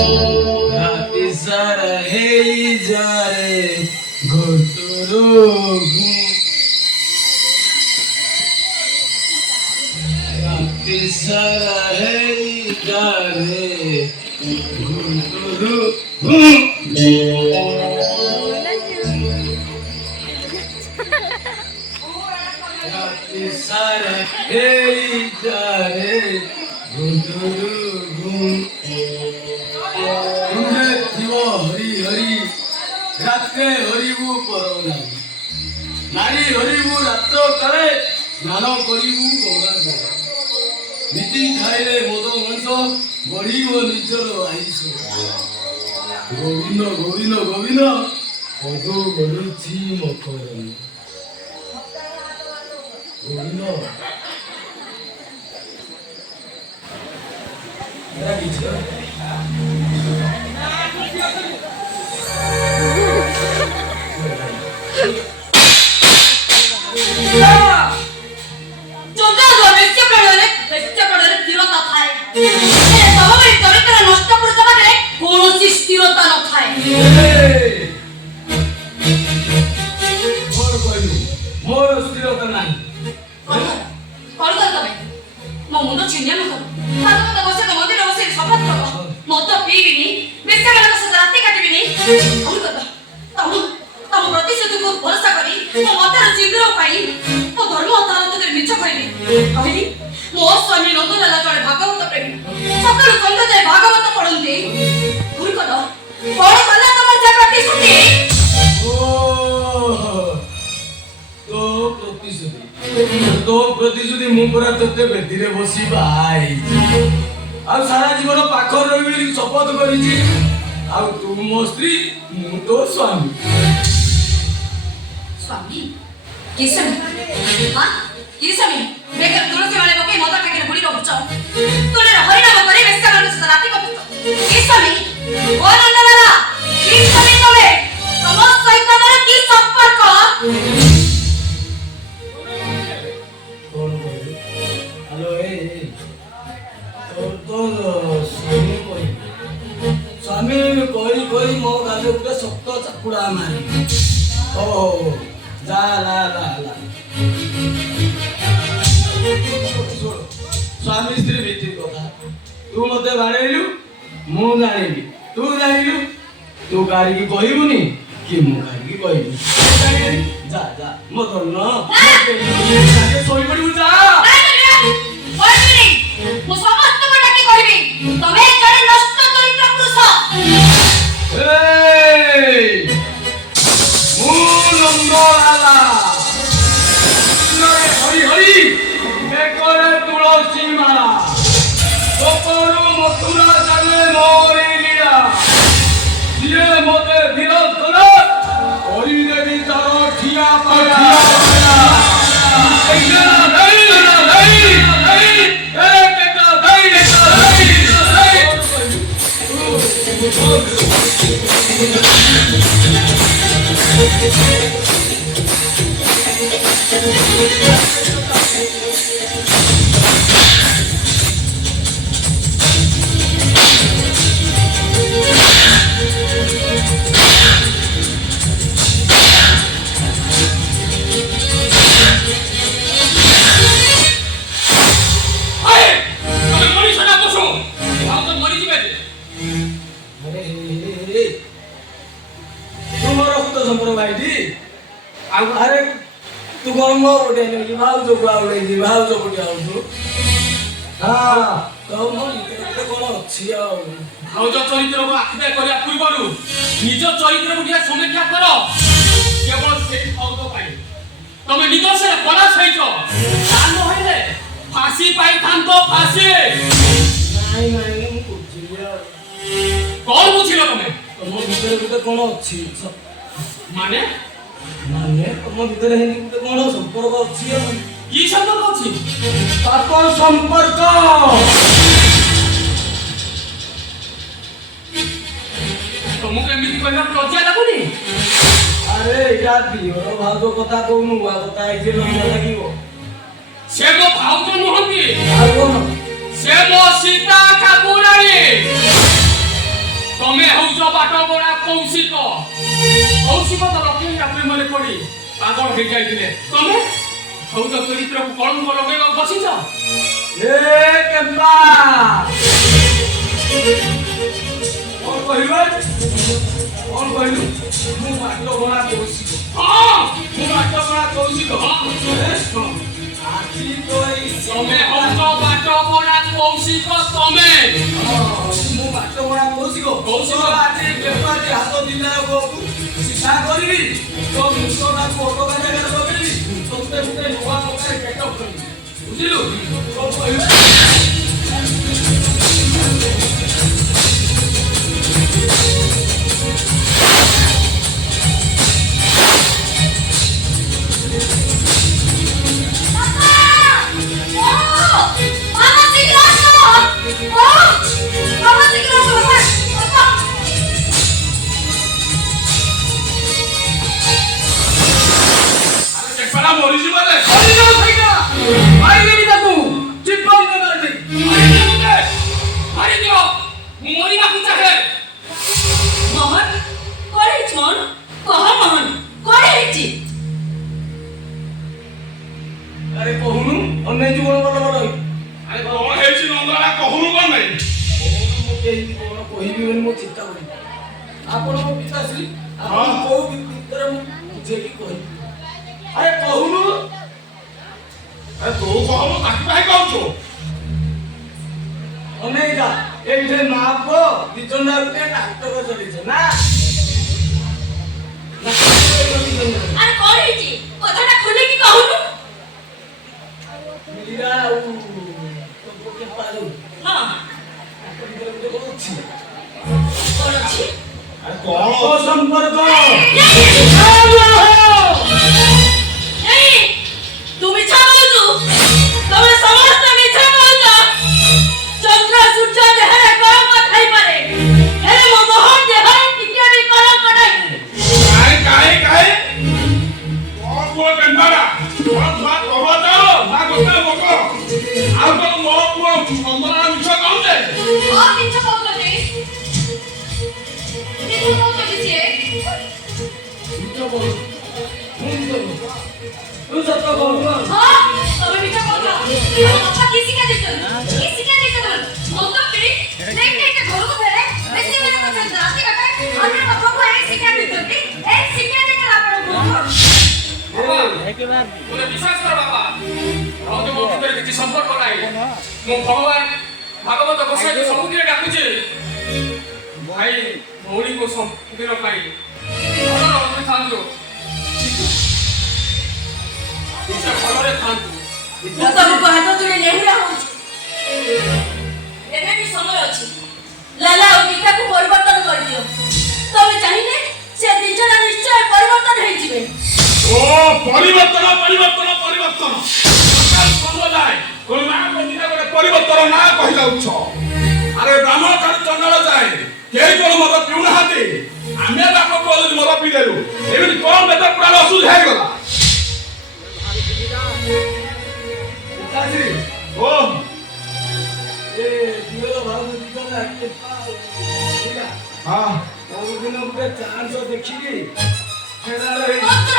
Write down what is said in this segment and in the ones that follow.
राती सारा हे जा रे घोटरो राती सारा हे जा रे घोटरो राती सारा हे जा रे घोटरो हरि हरि रात्रे हरिबू पर नारी हरिबू रात्र काले स्नान करिबू गंगा जल नीति खाइले मद मांस बढ़िब निजर आयुष गोविंद गोविंद गोविंद पद गढ़ुची मकर गोविंद ମୋ ସ୍ୱାମୀ ନନ୍ଦଲାଲ ଜଣେ ଭାଗବତ ପ୍ରେମୀ। ସକାଳୁ ସନ୍ଧ୍ୟା ଯାଏ ଭାଗବତ ପଢନ୍ତି। ଦୁର୍ଗତ କଣ କଲା ତମର ଯେ ପ୍ରତିଶ୍ରୁତି? तो प्रतिश्रुति मु पूरा तोते बेदीरे बसी भाई आ सारा जीवन पाखर रही शपथ करिछि आ तू मो स्त्री मु तो स्वामी स्वामी किसमी हां किसमी बेकर तुलसी वाले पके मद खाके बुड़ी रहउछ तोले हरिनाम करे बेस्ता मानुस राती को किसमी ओ नंदलाला किसमी तोले तम सहित मोर की संपर्क हेलो ए तो स्वामी कोई मो गाले गुटे सप्त चापुड़ा मारी ओ जा ला स्वामी स्त्री भीतर कथा तू मते बाड़ेलु मु जानिबी तू जानिलु तू गाड़ी की कहबुनी कि मु गाड़ी की कहबी जा मत न सोई पड़ू जा ମୁଁ ସମସ୍ତଙ୍କୁ ଡାକି କହିବି ତମେ ଜଣେ ନଷ୍ଟ ଚରିତ୍ର ପୁରୁଷ ମୁଁ ନନ୍ଦଲାଲା ହରି ହରି ବେକରେ ତୁଳସୀ ମାଳା ଗୋପରୁ ମଥୁରା ଚାଲେ ମୋରି ଲୀଳା ଯିଏ ମତେ ବିରୋଧ କରେ କରିଦେବି ତାର ଠିଆ ପାଲା अरे तू कौन मो उठे नहीं भाव जो गावले जी भाव जो उठे आउ तू हां तो मो इते कोन अछि आ भाव जो चरित्र को आखिदे करिया पूर्वरु निज चरित्र को दिया समीक्षा करो केवल से भाव तो पाई तमे निज से पला सहित जान होइले फांसी पाई थान तो फांसी नहीं मु बुझिया कौन बुझिलो तमे मो भीतर गुटे कोन अछि माने तुम भीतर हिंदी गुटे कोन संपर्क अछि की संपर्क अछि पाप संपर्क तुमके एमिति कहला लज्जा लागुनी अरे या दियो भाव कथा कहनु आ कथा आई जे लज्जा लागिवो से मो भाव तो नहंती आ कोन से मो सीता कापुरानी तमे हौज बाटो बडा कौशिक कौशिक तो लक्ष्मी आपे मने पड़ी पागल हो जाइतिले तमे हौज चरित्र को कलंक लगेगा बसिछ ए केम्बा और कहलु मु बाटो बडा कौशिक हां मु बाटो बडा कौशिक हां आखी तोई तमे हौज बाटो बडा कौशिक तमे मु बाटो बडा कौशिक आजे केम्बा जे हाथ दिला को शिक्षा करबी तो मुसोना फोटो का जगह लगेली तोते मुते नुवा पकाय केटअप करबी बुझिलु तो कहलु अरे कहूनु अन्य जीवन बड़ बड़ अरे कोन हेछि नंदला कहूनु कोन नै मु केही कोन कहिबी बोली मो चिंता करी आपण मो पिताश्री आपण को भीतर मु जे की कहि अरे कहूनु अरे तो कहलो ताकि काहे कहउछो এইটে মা পুଅ ଦି ଜଣ ଗୋଟେ ନାଟକ ଚଲେଇছে ନା ଆରେ କଣ ହେଇଛି କଥାଟା ଖୋଲିକି କହୁନୁ। ମୀରା ଆଉ ତୋ ପୋକେ ପାରୁ ହଁ ଆପଣ ଗୋଟେ ଅଛି କଣ ଅଛି ଆରେ କଣ ସମ୍ପର୍କ এই তুমি মিছা বলছো তোমরা সমস্ত মিছা বলছো চন্দ্র সূর্য দেহে কলঙ্ক থাইপারে হেলে মো মোহন দেহে টিকে বি কলঙ্ক নাই কাহে কোন পুଅ କେନ୍ତାରା କୋନ ଛୁଆ କହ ଯାଅ ନା ଗୋଟେ ଲୋକ ଆଉ କୋନ ମୋ ପୁଅ ଚନ୍ଦନା ମିଛ କହୁଛେ ও মিছা কହୁଛନ୍ତି মিছা কହୁଛନ୍ତି ସିଏ ମିଛ ବୋଲ ତୁ ସତ କହୁନ ହଁ ତମେ ମିଛ କହୁଛ ଆମ ବାପା କି ଶିକ୍ଷା ଦେଇଛନ୍ତି ମୁଁ ତ ପିଢ଼ି ନେଇ ନେଇ ଘରକୁ ଫେରେ ବେଶୀ ମାନେ କରୁଛନ୍ତି ରାତି କାଟେ ଆମ ବାପାକୁ ଏ ଶିକ୍ଷା ଦେଇଛନ୍ତି ଏ ଶିକ୍ଷା ଦେଇଛନ୍ତି ଆପଣଙ୍କୁ ତୁମେ ବିଶ୍ୱାସ କର ବାପା ଆଉ ମୋ ଭିତରେ କିଛି ସମ୍ପର୍କ ନାହିଁ ମୁଁ ଭଗବାନ ଭାଗବତ ଗୋସାଇଙ୍କୁ ସବୁଦିନ ଡାକୁଛି ଭାଇ ଭଉଣୀକୁ ସବୁଦିନ ପାଇଁ ଭଲରେ ଭଲରେ ଥାନ୍ତୁ ସେ ଭଲରେ ଥାନ୍ତୁ ମୁଁ ତମକୁ ହାତ ଯୋଡ଼ି ନେହୁରା ହଉଛି ଏବେ ବି ସମୟ ଅଛି ଲାଲା ଆଉ ଗୀତାକୁ ପରିବର୍ତ୍ତନ କରିଦିଅ ତମେ ଚାହିଁଲେ ସେ ଦି ଜଣ ନିଶ୍ଚୟ ପରିବର୍ତ୍ତନ ହେଇଯିବେ ଓ ପରିବର୍ତ୍ତନ ସକାଳ ସମୁଦାୟ କୋଇ ମା କନ୍ୟା ଗୋଟେ ପରିବର୍ତ୍ତନ ନା କହି ଯାଉଛ ଆରେ ବ୍ରାହ୍ମଣ ଠାରୁ ଚଣ୍ଡାଳ ଯାଏ କେହି କୋଣ ମଦ ପିଉନାହାନ୍ତି ଆମେ ବାପ କୋଳି ମଦ ପିଇଦେଲୁ ଏମିତି କଣ ବେଦ ପୁରାଣ ଅସୁବିଧା ହେଇଗଲା ପିତାଶ୍ରୀ ଓ ଏ ଦିଅର ଭାଉ ଦି ଜଣ ଆକେ ଠିକ ହଁ କୋଉ ଦିନ ଗୋଟେ ଚାନ୍ସ ଦେଖିକି ଫେରାର ହେଇ ମନ୍ତ୍ର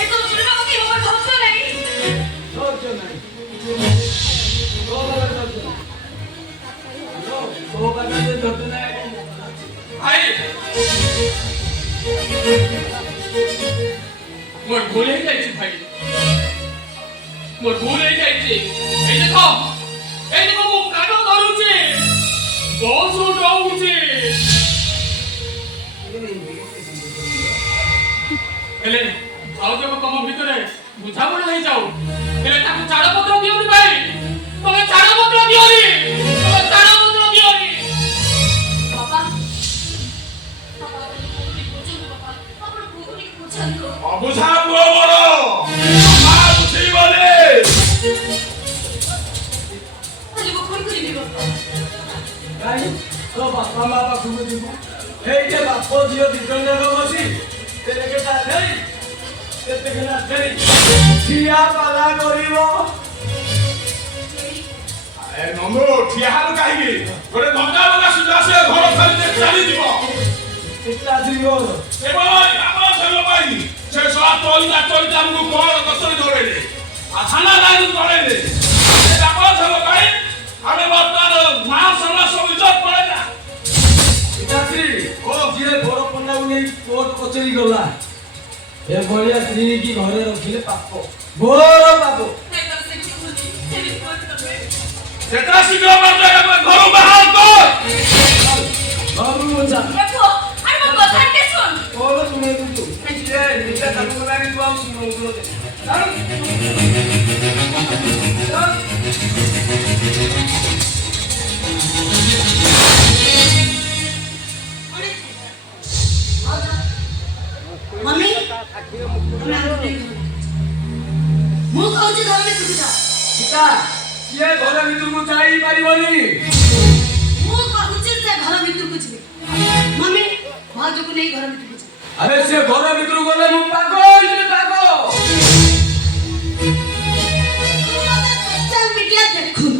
ଏସବୁ ଶୁଣିବା କି ମୋ ଧୈର୍ଯ୍ୟ ନାହିଁ ଧୈର୍ଯ୍ୟ ନାହିଁ ତୋ ବାବା ଧୈର୍ଯ୍ୟ ନାହିଁ ତୋ ବାବା ଧୈର୍ଯ୍ୟ ନାହିଁ ଭାଇ ମୋର ଭୁଲ ହେଇଯାଇଛି ଭାଇ ମୋର ଭୁଲ ହେଇଯାଇଛି এই দেখো ମୁଁ କାନ ଧରୁଛି ବହୁତ ଡରୁଛି ହେଲେ ଭାଉଜଙ୍କ ତମ ଭିତରେ ବୁଝାମଣା ହେଇଯାଉ ହେଲେ ତାକୁ ଚାଳପତ୍ର ଦିଅନି ଭାଇ ତମେ ଚାଳପତ୍ର ଦିଅନି ବାବା ଆପଣ ପୁଅକୁ ଟିକେ ବୁଝାନ୍ତୁ ଅବୁଝା ପୁଅ ମୋର ମା ବୁଝେଇବନି ଖାଲି ମୁଁ କଣ କରିବି ବାପା କାହିଁ ତୋ ବାପା ମା ପାଖକୁ ଯିବୁ ଏଇଠି ବାପ ଝିଅ ଦି ଜଣ ଯାକ ବସି ତେରେକେଟା ନେଇ କେତେକେଟା ନେଇ ଠିଆ ପାଲା କରିବ ଏ ନନ୍ଦୁ ଠିଆ ହେଲୁ କାହିଁକି ଗୋଟେ ମଙ୍ଗା ମଙ୍ଗା ସୁଧା ସେ ଘର ଖାଲି ଚାଲିଯିବ ପିତାଶ୍ରୀ ମୋର କେବଳ ଆମର ସେବ ପାଇଁ ସେ ସଳା ତଳିତା ଆମକୁ କଣ ଗଛରେ ଧରେଇଲେ ଆଉ ଥାନା ଲାଇନ ଧରେଇଲେ ସେ ଆପଣ ସେବ ପାଇଁ ଆମେ ବର୍ତ୍ତମାନ ମା ସମାଜ ସବୁ ଇଜ୍ଜତ ପଳେଇଲା ପିତାଶ୍ରୀ ଓ ଯିଏ ବଡ଼ ପଣ୍ଡାକୁ ନେଇ କୋର୍ଟ କଚେରୀ ଗଲା ଏଭଳିଆ ସ୍ତ୍ରୀ କି ଘରେ ରଖିଲେ ପାପ ଘୋର ପାପ ଯେତେ ଶୀଘ୍ର ପାରୁଛ ଘରୁ ବାହାର କର ଘରକୁ ଯା ଦେଖো আরে ମୋ କଥା ଟିକେ ଶୁଣ କଣ ଶୁଣେଇବୁ ତୁ ସିଏ ନିଜେ ତାକୁ ଗଲାଣି ତୁ ଆଉ ଶୁଣଉଛୁ मम्मी ମୁଁ କହୁଛି ଘର ଭିତରକୁ ଯା ପିତା ସିଏ ଘର ଭିତରକୁ ଯାଇପାରିବନି ମୁଁ କହୁଛି ସେ ଘର ଭିତରକୁ ଯିବେ ମମ୍ମି ଭାଉଜକୁ ନେଇ ଘର ଭିତରକୁ ଯା ଆରେ ସେ ଘର ଭିତରକୁ ଗଲେ ମୁଁ ପାଗ ହେଇଯିବି ପାଗ सोशल मीडिया देखुन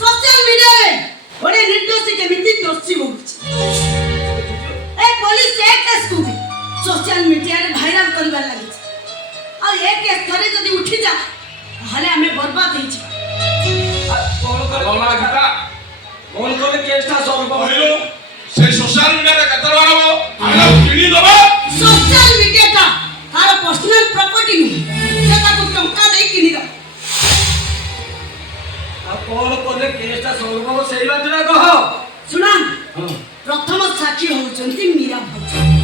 सोशल मीडिया रे बड़े निर्दोषी केमिति दोषी होउछ ए पुलिस एक केस को सोशल मीडिया रे वायरल करबा लागि आ एक केस थरे जदी उठी जा हले हमें बर्बाद होई छी କଣ କଲେ ଗଲା ଗୀତା କଣ କଲେ କେସଟା ସଲ୍ଭ କହିଲୁ ସେ ସୋସିଆଲ ମିଡ଼ିଆରେ କେତେ ଟଙ୍କା ହବ ଆମେ କିଣି ଦବା सोशल मीडिया का तार पर्सनल प्रॉपर्टी नु से ताको टंका देई किनि द ଆଉ କଣ କଲେ କେସଟା ସଲ୍ଭ ହବ ସେଇ ବାଟରେ କହ। ଶୁଣ ହଁ ପ୍ରଥମ ସାକ୍ଷୀ ହଉଛନ୍ତି ମୀରା ଭୋଜ